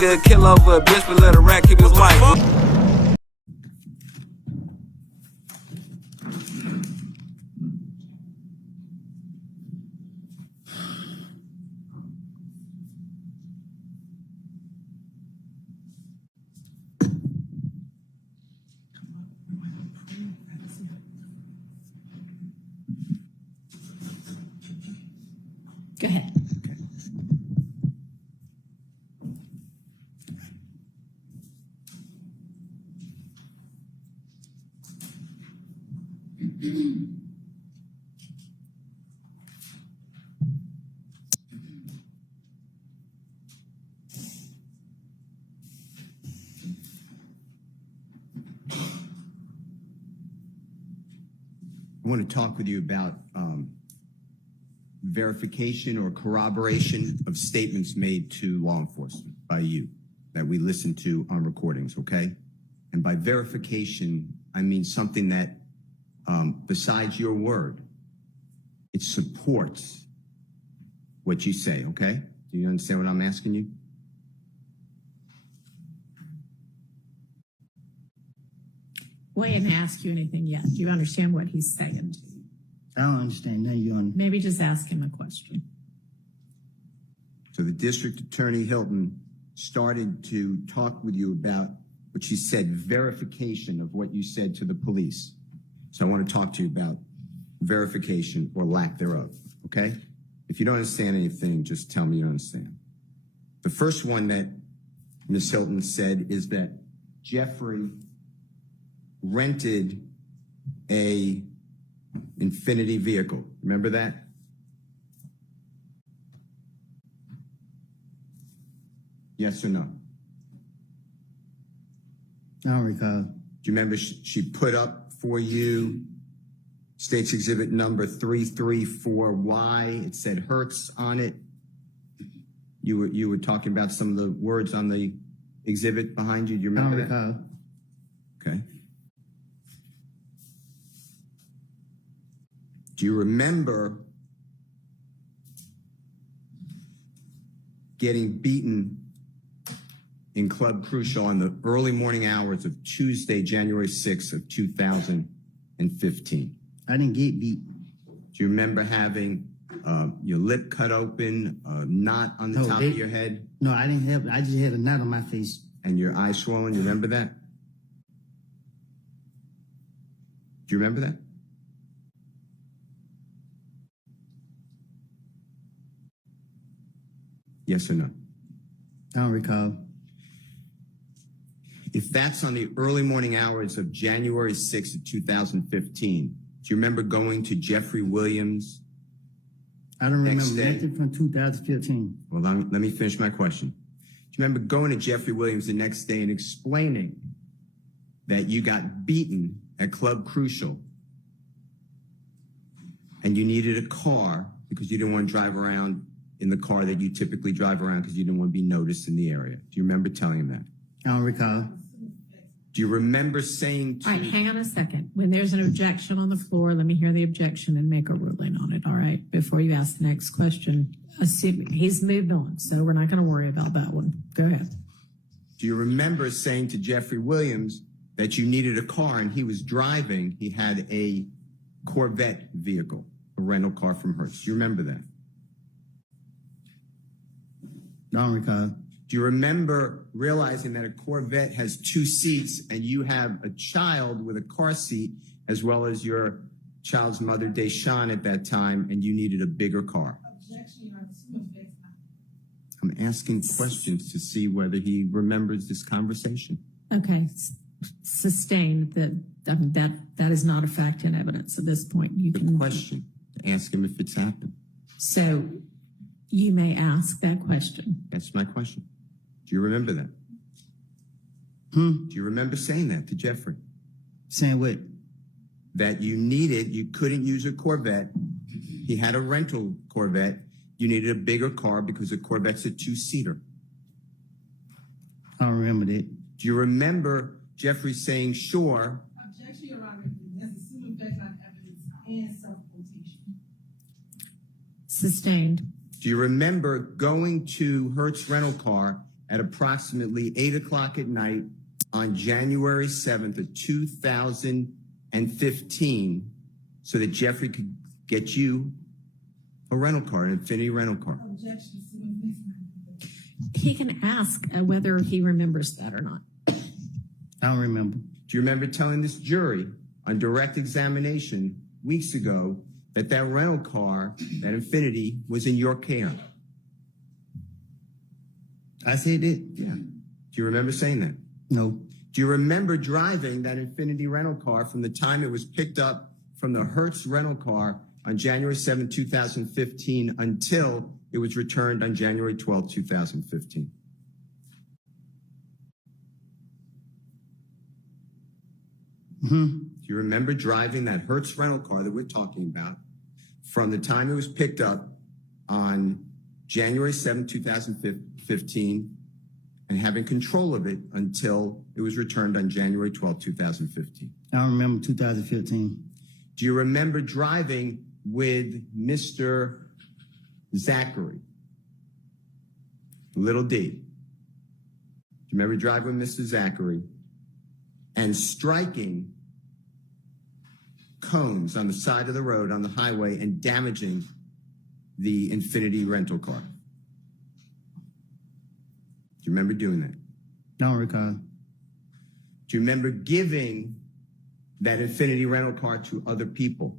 nigga kill over a bitch, but let a rat keep his wife. Go ahead. I want to talk with you about verification or corroboration of statements made to law enforcement by you that we listen to on recordings, okay? And by verification, I mean something that, besides your word, it supports what you say, okay? Do you understand what I'm asking you? Well, he didn't ask you anything yet. Do you understand what he's saying? I don't understand. Now you're on. Maybe just ask him a question. So the district attorney Hilton started to talk with you about what she said, verification of what you said to the police. So I want to talk to you about verification or lack thereof, okay? If you don't understand anything, just tell me you don't understand. The first one that Ms. Hilton said is that Jeffrey rented a Infinity vehicle. Remember that? Yes or no? I don't recall. Do you remember she put up for you State's Exhibit number 334Y? It said Hertz on it. You were talking about some of the words on the exhibit behind you. Do you remember that? I don't recall. Okay. Do you remember getting beaten in Club Crucial in the early morning hours of Tuesday, January 6th of 2015? I didn't get beat. Do you remember having your lip cut open, a knot on the top of your head? No, I didn't have. I just had a knot on my face. And your eye swollen? You remember that? Do you remember that? Yes or no? I don't recall. If that's on the early morning hours of January 6th of 2015, do you remember going to Jeffrey Williams? I don't remember Next day. nothing from 2015. Well, let me finish my question. Do you remember going to Jeffrey Williams the next day and explaining that you got beaten at Club Crucial and you needed a car because you didn't want to drive around in the car that you typically drive around because you didn't want to be noticed in the area? Do you remember telling him that? I don't recall. Do you remember saying to... All right, hang on a second. When there's an objection on the floor, let me hear the objection and make a ruling on it, all right? Before you ask the next question. He's moved on, so we're not going to worry about that one. Go ahead. Do you remember saying to Jeffrey Williams that you needed a car and he was driving, he had a Corvette vehicle, a rental car from Hertz? Do you remember that? I don't recall. Do you remember realizing that a Corvette has 2 seats and you have a child with a car seat as well as your child's mother, Deshawn, at that time, and you needed a bigger car? I'm asking questions to see whether he remembers this conversation. Okay, sustained. That is not a fact in evidence at this point. You The can question, to ask him if it's happened. So you may ask that question. That's my question. Do you remember that? Do you remember saying that to Jeffrey? Saying what? That you couldn't use a Corvette. He had a rental Corvette. You needed a bigger car because a Corvette's a 2-seater. I don't remember that. Do you remember Jeffrey saying, sure? Objection, Your Honor. That's assuming facts on evidence and self-quotation. Sustained. Do you remember going to Hertz rental car at approximately 8 o'clock at night on January 7th of 2015 so that Jeffrey could get you a rental car, an Infinity rental car? Objection, civil police. He can ask whether he remembers that or not. I don't remember. Do you remember telling this jury on direct examination weeks ago that that rental car, that Infinity, was in your care? I said it. Yeah. Do you remember saying that? No. Do you remember driving that Infinity rental car from the time it was picked up from the Hertz rental car on January 7, 2015 until it was returned on January 12, 2015? Do you remember driving that Hertz rental car that we're talking about from the time it was picked up on January 7, 2015 and having control of it until it was returned on January 12, 2015? I don't remember 2015. Do you remember driving with Mr. Zachary? Little D. Do you remember driving with Mr. Zachary and striking cones on the side of the road on the highway and damaging the Infinity rental car? Do you remember doing that? Don't recall. Do you remember giving that Infinity rental car to other people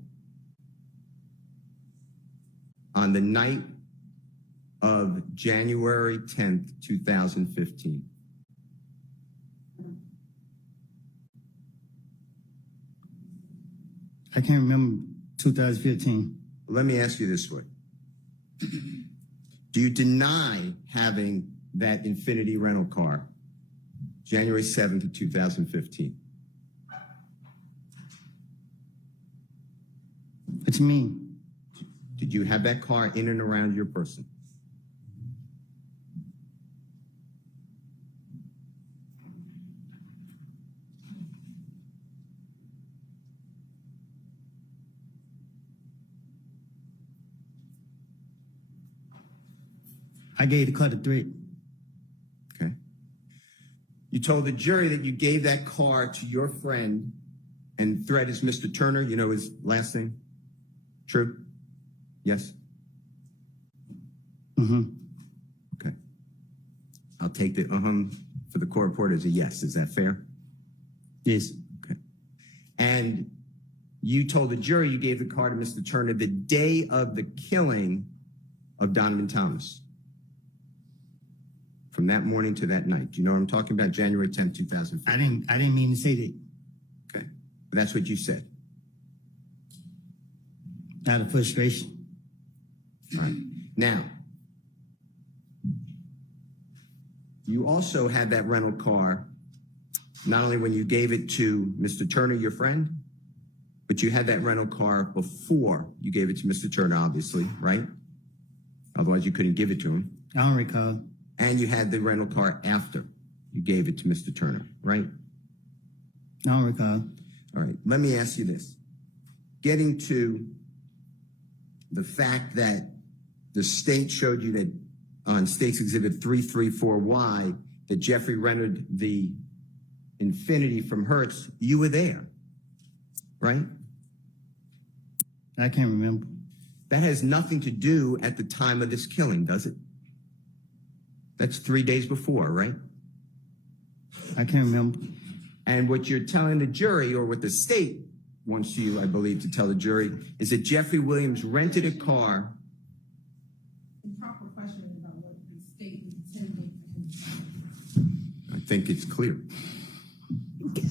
on the night of January 10th, 2015? I can't remember 2015. Let me ask you this way. Do you deny having that Infinity rental car January 7th of 2015? What you mean? Did you have that car in and around your person? I gave the car to Threat. Okay. You told the jury that you gave that car to your friend, and Threat is Mr. Turner. You know his last name? True? Yes? Okay. I'll take the for the court report as a yes. Is that fair? Yes. Okay. And you told the jury you gave the car to Mr. Turner the day of the killing of Donovan Thomas. From that morning to that night. Do you know what I'm talking about? January 10th, 2015. I didn't mean to say that. Okay. But that's what you said. Out of frustration. All right. Now, you also had that rental car, not only when you gave it to Mr. Turner, your friend, but you had that rental car before you gave it to Mr. Turner, obviously, right? Otherwise, you couldn't give it to him. I don't recall. And you had the rental car after you gave it to Mr. Turner, right? I don't recall. All right. Let me ask you this. Getting to the fact that the state showed you that on State's Exhibit 334Y that Jeffrey rented the Infinity from Hertz, you were there, right? I can't remember. That has nothing to do at the time of this killing, does it? That's 3 days before, right? I can't remember. And what you're telling the jury, or what the state wants you, I believe, to tell the jury, is that Jeffrey Williams rented a car. Improper questioning about what the state intended. I think it's clear.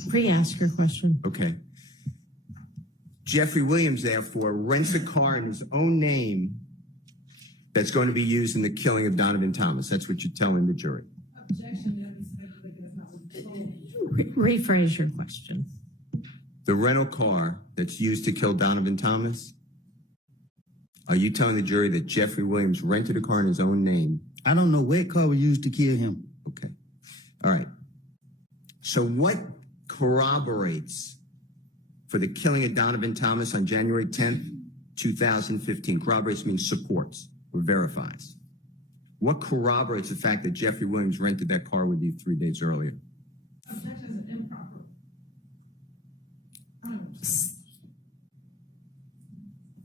Re-ask your question. Okay. Jeffrey Williams, therefore, rents a car in his own name that's going to be used in the killing of Donovan Thomas. That's what you're telling the jury. Objection, that is speculated, that's not what it's told. Rephrase your question. The rental car that's used to kill Donovan Thomas, are you telling the jury that Jeffrey Williams rented a car in his own name? I don't know what car was used to kill him. Okay. All right. So what corroborates for the killing of Donovan Thomas on January 10th, 2015? Corroborates means supports or verifies. What corroborates the fact that Jeffrey Williams rented that car with you 3 days earlier? Objection is improper. I don't understand.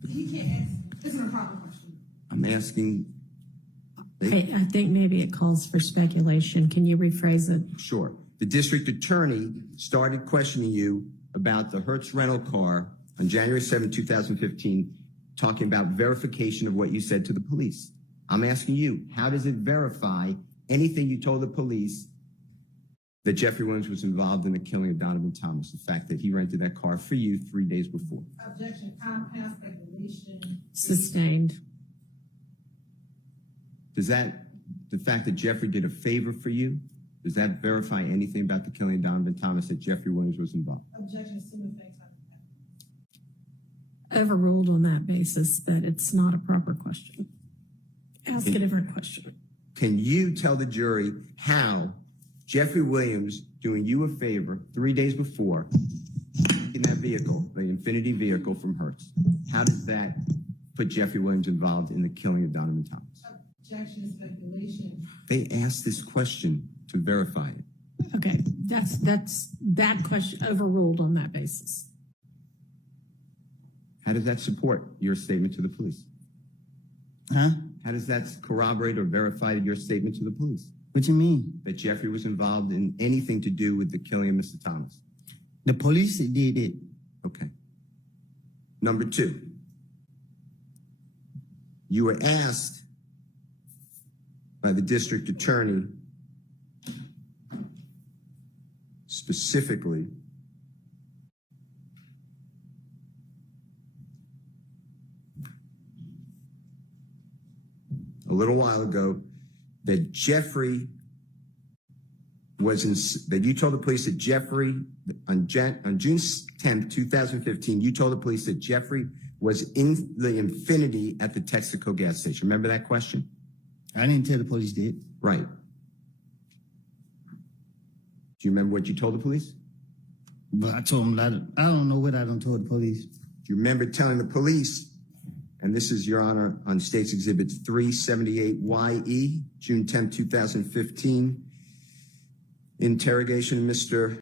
He can't ask, it's an improper question. I'm asking. I think maybe it calls for speculation. Can you rephrase it? Sure. The district attorney started questioning you about the Hertz rental car on January 7, 2015, talking about verification of what you said to the police. I'm asking you, how does it verify anything you told the police that Jeffrey Williams was involved in the killing of Donovan Thomas, the fact that he rented that car for you 3 days before? Objection, compound speculation. Sustained. Does that, the fact that Jeffrey did a favor for you, does that verify anything about the killing of Donovan Thomas that Jeffrey Williams was involved? Objection, assume effects on Overruled on that basis that it's not a proper question. Ask a different question. Can you tell the jury how Jeffrey Williams doing you a favor 3 days before in that vehicle, the Infinity vehicle from Hertz, how does that put Jeffrey Williams involved in the killing of Donovan Thomas? objection, speculation. They asked this question to verify it. Okay, that's that question overruled on that basis. How does that support your statement to the police? Huh? How does that corroborate or verify your statement to the police What you mean? that Jeffrey was involved in anything to do with the killing of Mr. Thomas? The police did it. Okay. Number two, you were asked by the district attorney specifically a little while ago that Jeffrey was in, that you told the police that Jeffrey, on June 10th, 2015, you told the police that Jeffrey was in the Infinity at the Texaco gas station. Remember that question? I didn't tell the police did. Right. Do you remember what you told the police? But I told them I don't know what I done told the police. Do you remember telling the police, and this is, Your Honor, on State's Exhibit 378YE, June 10, 2015, interrogation, Mr.